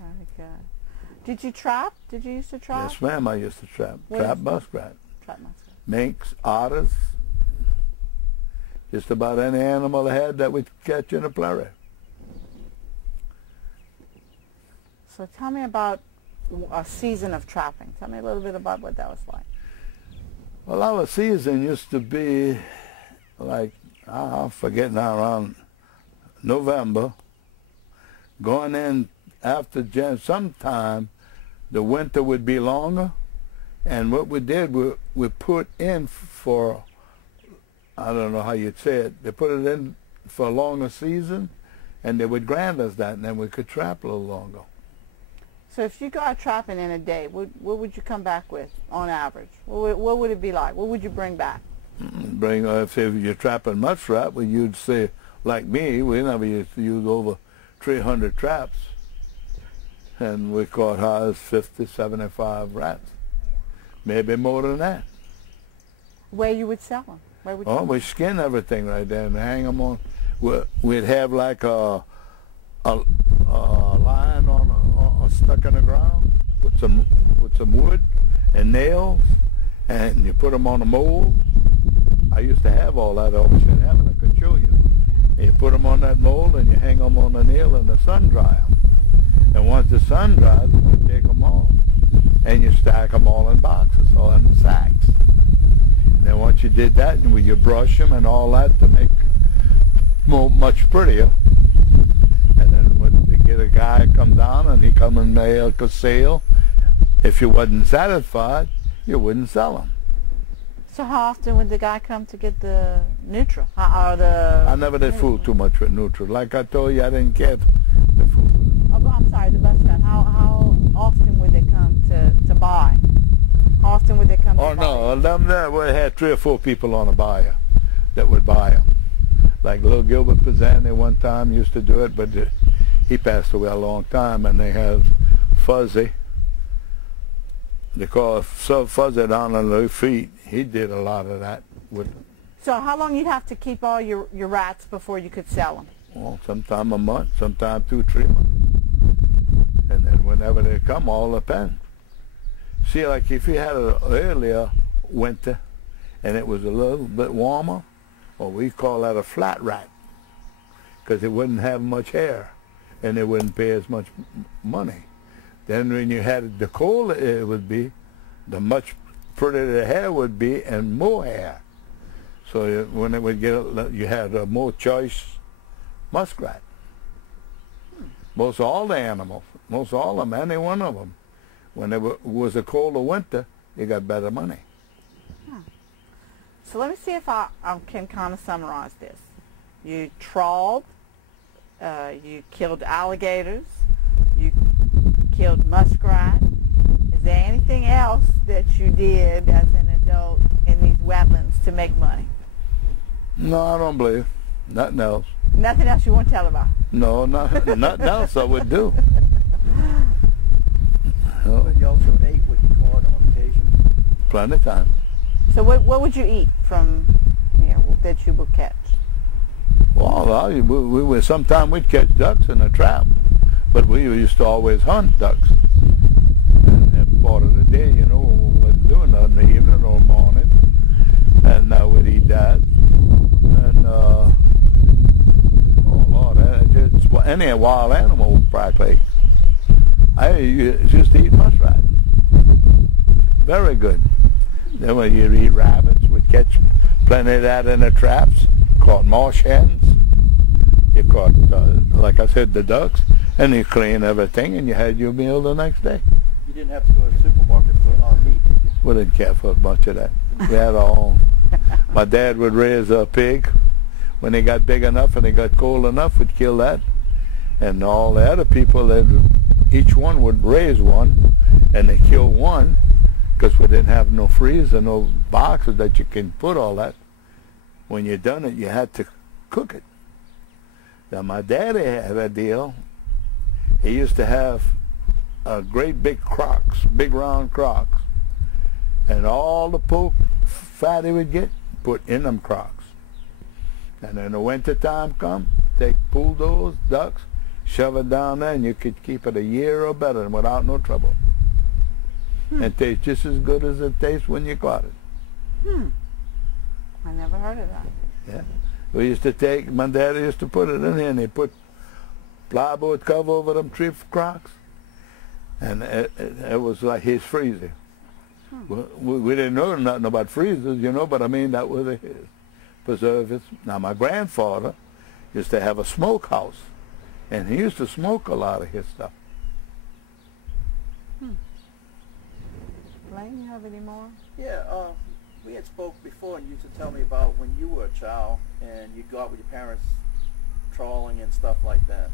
Very good. Did you trap? Did you used to trap? Yes, ma'am, I used to trap. What Trap is- muskrat. Trap muskrat. Minks, otters, just about any animal I had that would catch in a prairie. So tell me about a season of trapping. Tell me a little bit about what that was like. Well, our season used to be like, I'm forgetting now, around November, going in after sometime the winter would be longer, and what we did, we put in for, I don't know how you'd say it, they put it in for a longer season, and they would grant us that, and then we could trap a little longer. So if you go out trapping in a day, what would you come back with on average? What would it be like? What would you bring back? If you're trapping muskrat, well, you'd say, like me, we never used to use over 300 traps, and we caught high as 50, 75 rats, maybe more than that. Where you would sell them? Where would Oh, we skin everything right there and hang them on. We'd have like a line stuck in the ground with some wood and nails, and you put them on a mold. I used to have all that. I always didn't have it. I could show you. And you put them on that mold, and you hang them on the nail, and the sun dry them. And once the sun dries, you take them off, and you stack them all in boxes or in sacks. And then once you did that, you brush them and all that to make much prettier. And then when you get a guy come down and he come and make a sale, if you wasn't satisfied, you wouldn't sell them. So how often would the guy come to get the Nutra? I never did fool too much with Nutra. Like I told you, I didn't care to fool with it. Oh, I'm sorry, the muskrat. How often would they come to buy? How often would they come to buy? Oh no, them there, we had 3 or 4 people on a buyer that would buy them. Like little Gilbert Pizzani one time used to do it, but he passed away a long time, and they had Fuzzy. They call it Fuzzy down on their feet. He did a lot of that. So how long you'd have to keep all your rats before you could sell them? Well, sometime a month, sometime 2 or 3 months. And then whenever they come, all depends. See, like if you had an earlier winter and it was a little bit warmer, well, we call that a flat rat, because it wouldn't have much hair and it wouldn't pay as much money. Then when you had the colder it would be, the much prettier the hair would be and more hair. So when it would get, you had a more choice muskrat. Most all the animals, most all of them, any one of them, when it was a colder winter, you got better money. So let me see if I can kind of summarize this. You trawled, you killed alligators, you killed muskrat. Is there anything else that you did as an adult in these wetlands to make money? No, I don't believe. Nothing else. Nothing else you want to tell about? No, nothing else I would do. But you also ate what you caught on occasion? Plenty of time. So what would you eat from here that you would catch? Well, we sometimes we'd catch ducks in a trap, but we used to always hunt ducks. And that part of the day, you know, we wasn't doing nothing in the evening or morning, and we'd eat that. And oh Lord, just any wild animal practically. I used to eat muskrat. Very good. Then when you eat rabbits, we'd catch plenty of that in the traps. Caught marsh hens. You caught, like I said, the ducks, and you clean everything, and you had your meal the next day. You didn't have to go to the supermarket for meat, did you? We didn't care for much of that. We had our own. My dad would raise a pig. When they got big enough and they got cold enough, we'd kill that. And all the other people, each one would raise one, and they kill one, because we didn't have no freezer, no boxes that you can put all that. When you done it, you had to cook it. Now my daddy had a deal. He used to have great big crocks, big round crocks, and all the pork fat he would get, put in them crocks. And then the winter time come, pull those ducks, shove it down there, and you could keep it a year or better without no trouble. It tastes just as good as it tastes when you caught it. I never heard of that. Yeah. We used to take, my daddy used to put it in here, and he put plywood cover over them tree crocks, and it was like his freezer. We didn't know nothing about freezers, you know, but I mean, that was his. Preserve it. Now, my grandfather used to have a smokehouse, and he used to smoke a lot of his stuff. Blaine, you have any more? Yeah, we had spoke before, and you used to tell me about when you were a child and you go out with your parents trawling and stuff like that.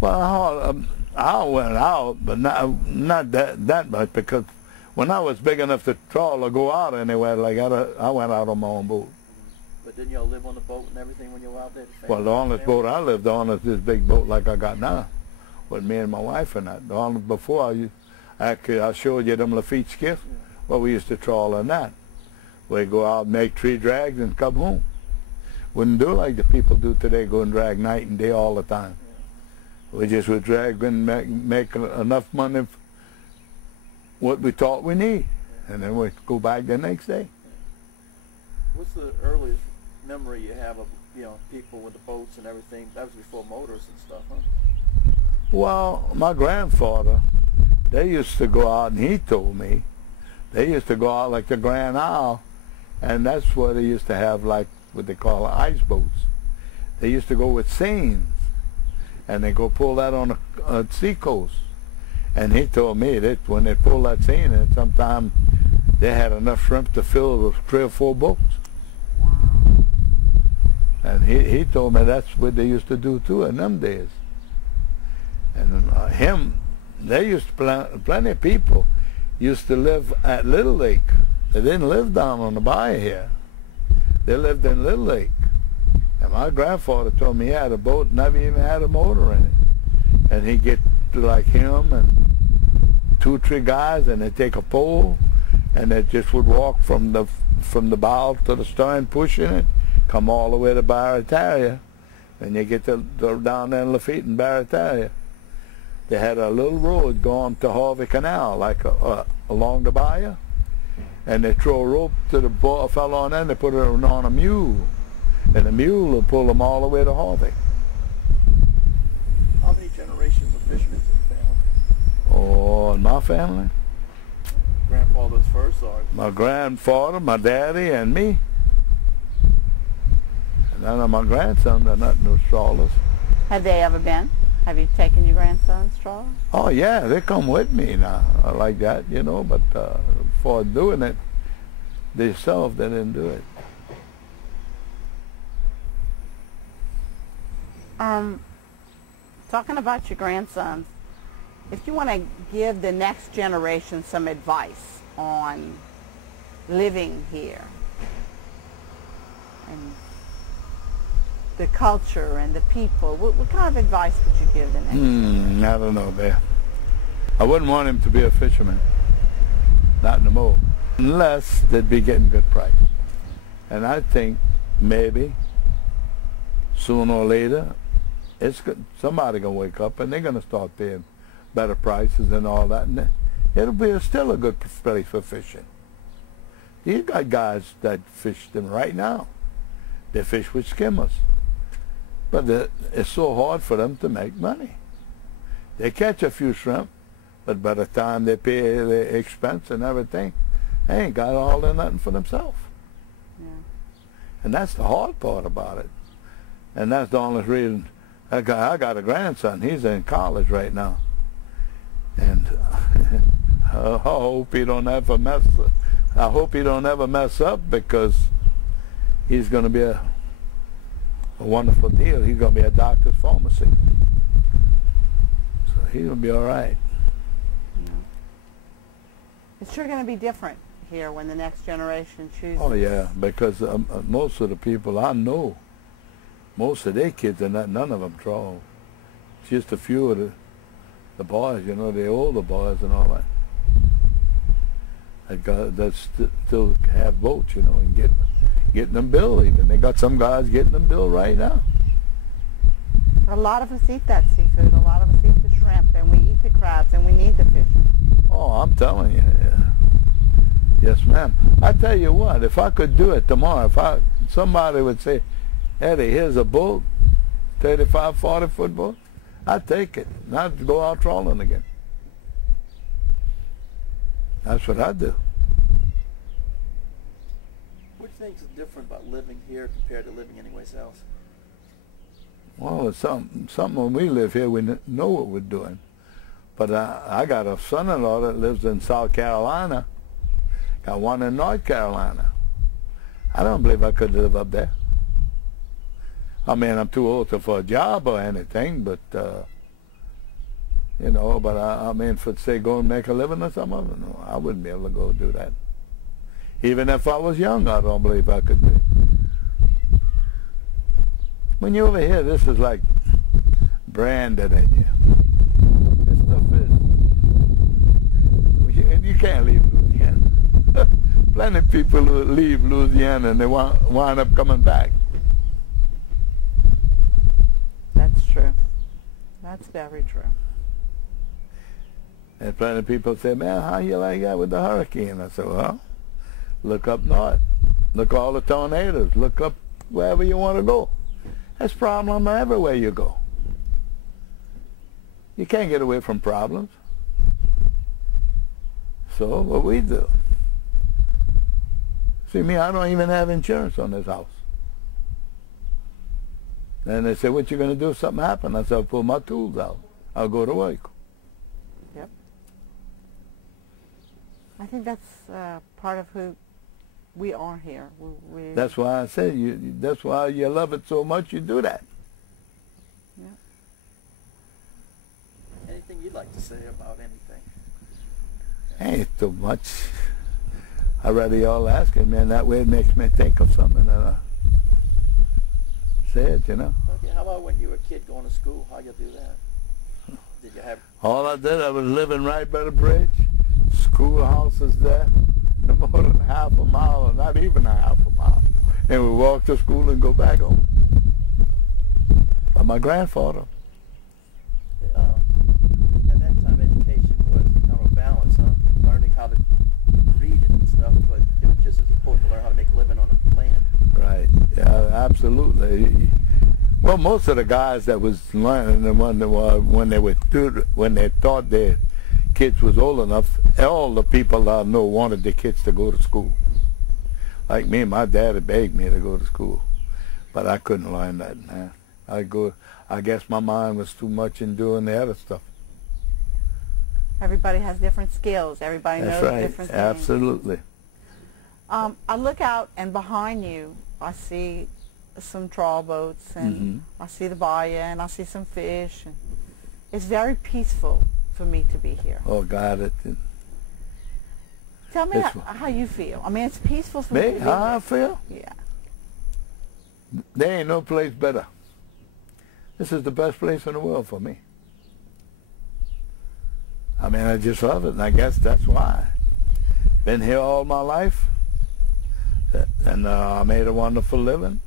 Well, I went out, but not that much, because when I was big enough to trawl or go out anywhere, like I went out on my own boat. But didn't y'all live on the boat and everything when you were out there? Well, the only boat I lived on is this big boat like I got now, with me and my wife and that. The only before I showed you them Lafitte skiffs. Yeah. Well, we used to trawl on that. We go out, make tree drags, and come home. Wouldn't do like the people do today, go and drag night and day all the time. Yeah. We just would drag and make enough money for what we thought we need, and then we'd go back the next day. What's the earliest memory you have of, you know, people with the boats and everything? That was before motors and stuff, huh? Well, my grandfather, they used to go out, and he told me, they used to go out like the Grand Isle, and that's where they used to have like what they call ice boats. They used to go with seines, and they go pull that on a sea coast. And he told me that when they pulled that seine in, sometimes they had enough shrimp to fill with 3 or 4 boats. Wow. And he told me that's what they used to do too in them days. And they used to, plenty of people used to live at Little Lake. They didn't live down on the bayou here. They lived in Little Lake. And my grandfather told me he had a boat, never even had a motor in it. And he'd get like him and 2 or 3 guys, and they'd take a pole, and they just would walk from the bow to the stern pushing it, come all the way to Barataria, and you get down there in Lafitte and Barataria. They had a little road going to Harvey Canal, like along the bayou, and they throw a rope to the fellow on there, and they put it on a mule, and the mule will pull them all the way to Harvey. How many generations of fishermen in the family? Oh, in my family? Grandfather's first, or? My grandfather, my daddy, and me. And none of my grandsons are not no trawlers. Have they ever been? Have you taken your grandsons trawling? Oh, yeah, they come with me now, like that, you know, but for doing it themselves, they didn't do it. Talking about your grandsons, if you want to give the next generation some advice on living here and the culture and the people, what kind of advice would you give the next generation? I don't know, Bear. I wouldn't want him to be a fisherman, not no more, unless they'd be getting good price. And I think maybe sooner or later, somebody gonna wake up and they're gonna start paying better prices and all that, and it'll be still a good place for fishing. You got guys that fish them right now. They fish with skimmers, but it's so hard for them to make money. They catch a few shrimp, but by the time they pay their expense and everything, they ain't got all or nothing for themselves. Yeah. And that's the hard part about it. And that's the only reason. I got a grandson. He's in college right now, and I hope he don't ever mess. I hope he don't ever mess up, because he's going to be a wonderful deal. He's going to be a doctor's pharmacy, so he'll be all right. Yeah. It's sure going to be different here when the next generation chooses. Oh yeah, because most of the people I know, most of their kids are not, none of them trawl. Just a few of the boys, you know, the older boys and all that. That still have boats, you know, and getting them billed even. They got some guys getting them billed right now. A lot of us eat that seafood. A lot of us eat the shrimp, and we eat the crabs, and we need the fish. Oh, I'm telling you. Yeah. Yes, ma'am. I tell you what, if I could do it tomorrow, somebody would say, Eddie, here's a boat, 35, 40-foot boat, I'd take it. And I'd go out trawling again. That's what I'd do. What do you think is different about living here compared to living anywhere else? Well, it's something when we live here, we know what we're doing. But I got a son-in-law that lives in South Carolina. Got one in North Carolina. I don't believe I could live up there. I mean, I'm too old for a job or anything, but, you know, but I mean, for, say, go and make a living or something, no, I wouldn't be able to go do that. Even if I was young, I don't believe I could do it. When you're over here, this is like branded in you. This stuff is, and you can't leave Louisiana. Plenty of people who leave Louisiana and they wind up coming back. That's true. That's very true. And plenty of people say, man, how you like that with the hurricane? I said, well, look up north. Look all the tornadoes. Look up wherever you want to go. There's problems everywhere you go. You can't get away from problems. So what we do? See, me, I don't even have insurance on this house. And they say, what you going to do if something happens? I said, I'll pull my tools out. I'll go to work. Yep. I think that's part of who we are here. That's why I say, that's why you love it so much, you do that. Yeah. Anything you'd like to say about anything? Ain't too much. I'd rather y'all ask it, man. That way it makes me think of something and I say it, you know. Okay, how about when you were a kid going to school? How you do that? Did you have... All I did, I was living right by the bridge. Schoolhouse is there. No more than half a mile, or not even a half a mile. And we walk to school and go back home. By my grandfather. At that time, education was kind of a balance, huh? Learning how to read and stuff, but it was just as important to learn how to make a living on the land. Right. Yeah, absolutely. Well, most of the guys that was learning, when they thought their kids was old enough, all the people I know wanted their kids to go to school. Like me, my dad had begged me to go to school, but I couldn't learn that, man. I guess my mind was too much in doing the other stuff. Everybody has different skills. Everybody knows different things. Absolutely. I look out, and behind you, I see some trawl boats, and I see the bayou, and I see some fish. And it's very peaceful for me to be here. Oh, God. Tell me how you feel. I mean, it's peaceful for me to be here. How I feel? Yeah. There ain't no place better. This is the best place in the world for me. I mean, I just love it, and I guess that's why. Been here all my life, and I made a wonderful living.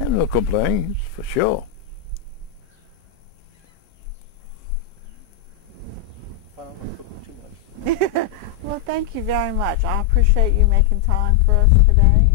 Have no complaints, for sure. Too much. Well, thank you very much. I appreciate you making time for us today.